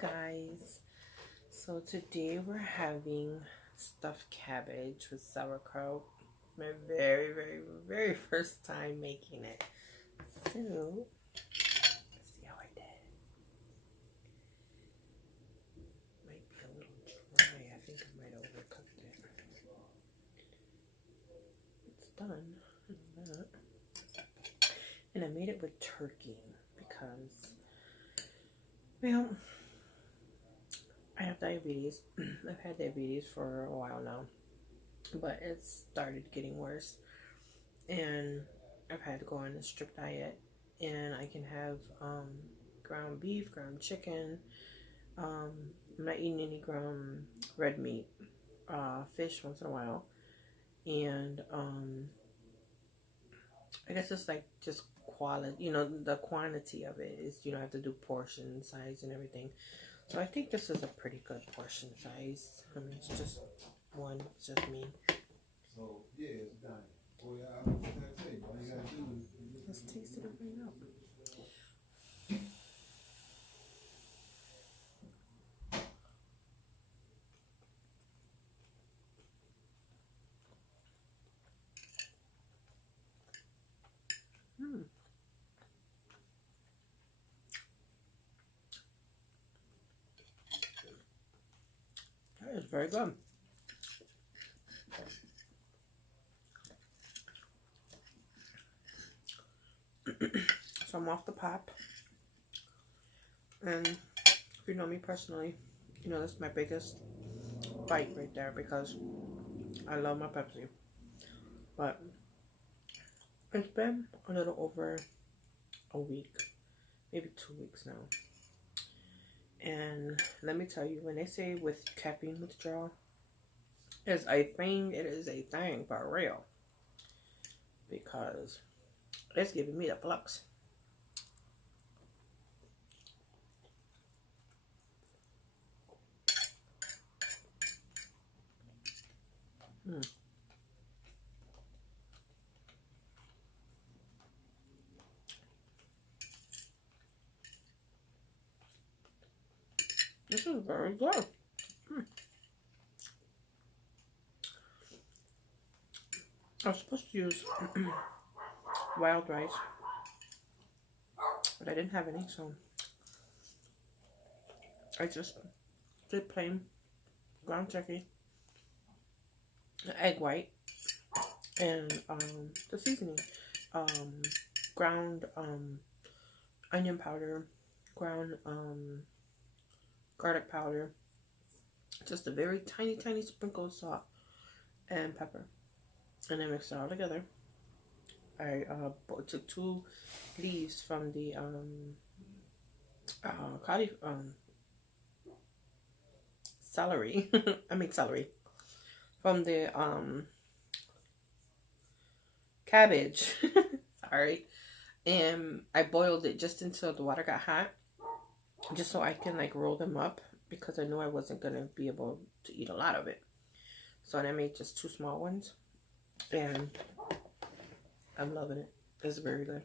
guys, so today we're having stuffed cabbage with sauerkraut. My very first time making it. So let's see how I did. Might be a little dry. I think I might have overcooked it. It's done. And I made it with turkey because, well, I have diabetes. I've had diabetes for a while now, but it started getting worse, and I've had to go on a strict diet. And I can have ground beef, ground chicken. I'm not eating any ground red meat, fish once in a while, and I guess it's like just quality. The quantity of it is you don't have to do portion size and everything. So I think this is a pretty good portion size. I mean, it's just one, it's just me. So yeah, it's done. Oh yeah, I was gonna say, all you gotta do is Let's taste it right up. That is very good. So I'm off the pop. And if you know me personally, you know that's my biggest bite right there because I love my Pepsi. But it's been a little over a week, maybe 2 weeks now. And let me tell you, when they say with caffeine withdrawal is a thing, it is a thing for real. Because it's giving me the flux. This is very good. I was supposed to use wild rice, but I didn't have any, so I just did plain ground turkey, egg white, and the seasoning, ground onion powder, ground garlic powder, just a very tiny sprinkle of salt and pepper, and then mix it all together. I took 2 leaves from the celery. I mean celery from the cabbage. Sorry, and I boiled it just until the water got hot, just so I can like roll them up because I knew I wasn't gonna be able to eat a lot of it. So I made just 2 small ones, and I'm loving it. It's very good.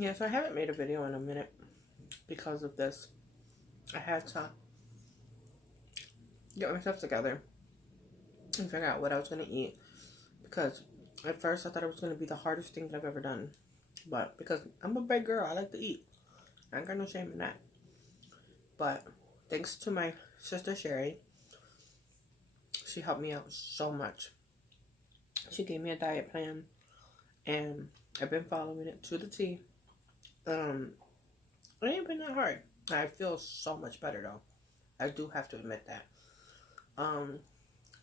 Yeah, so I haven't made a video in a minute because of this. I had to get myself together and figure out what I was going to eat, because at first I thought it was going to be the hardest thing that I've ever done. But because I'm a big girl, I like to eat. I ain't got no shame in that. But thanks to my sister Sherry, she helped me out so much. She gave me a diet plan, and I've been following it to the T. It ain't been that hard. I feel so much better though. I do have to admit that.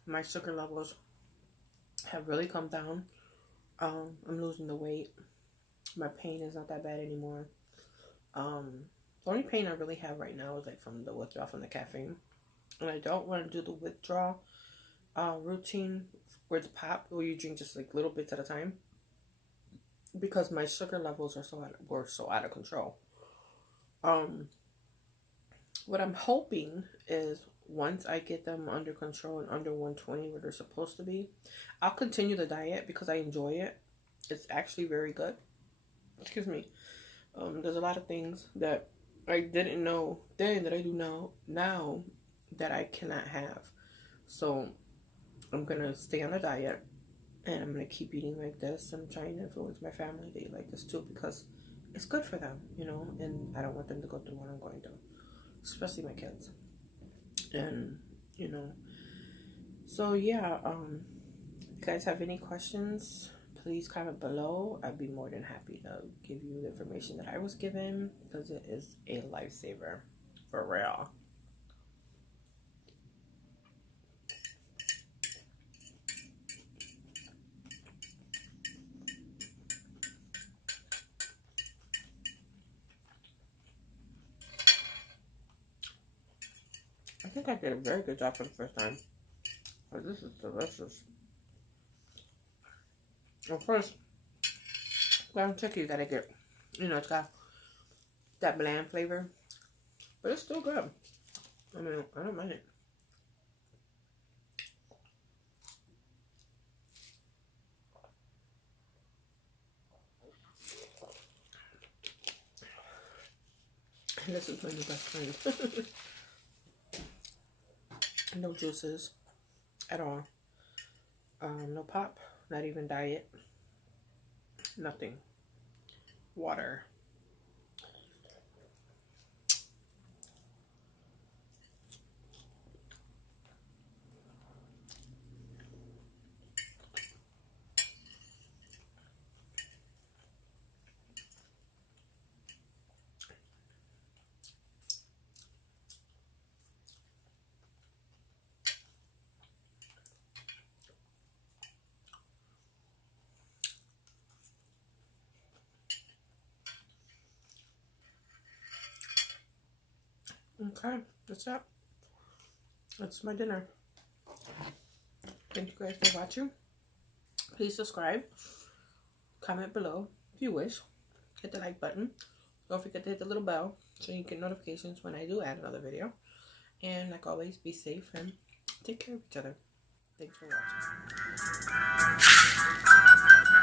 My sugar levels have really come down. I'm losing the weight. My pain is not that bad anymore. The only pain I really have right now is like from the withdrawal from the caffeine. And I don't want to do the withdrawal routine where the pop, where you drink just like little bits at a time, because my sugar levels were so out of control. What I'm hoping is once I get them under control and under 120 where they're supposed to be, I'll continue the diet because I enjoy it. It's actually very good. Excuse me. There's a lot of things that I didn't know then that I do now that I cannot have. So I'm gonna stay on a diet and I'm gonna keep eating like this. I'm trying to influence my family to eat like this too because it's good for them, you know, and I don't want them to go through what I'm going through, especially my kids. And you know, so yeah, if you guys have any questions, please comment below. I'd be more than happy to give you the information that I was given because it is a lifesaver for real. I think I did a very good job for the first time. Oh, this is delicious. Of course, ground turkey you gotta get, you know, it's got that bland flavor, but it's still good. I mean, I don't mind it. This is my new best friend. No juices at all. No pop, not even diet. Nothing. Water. Okay, that's it. That's my dinner. Thank you guys for watching. Please subscribe. Comment below if you wish. Hit the like button. Don't forget to hit the little bell so you get notifications when I do add another video. And like always, be safe and take care of each other. Thanks for watching.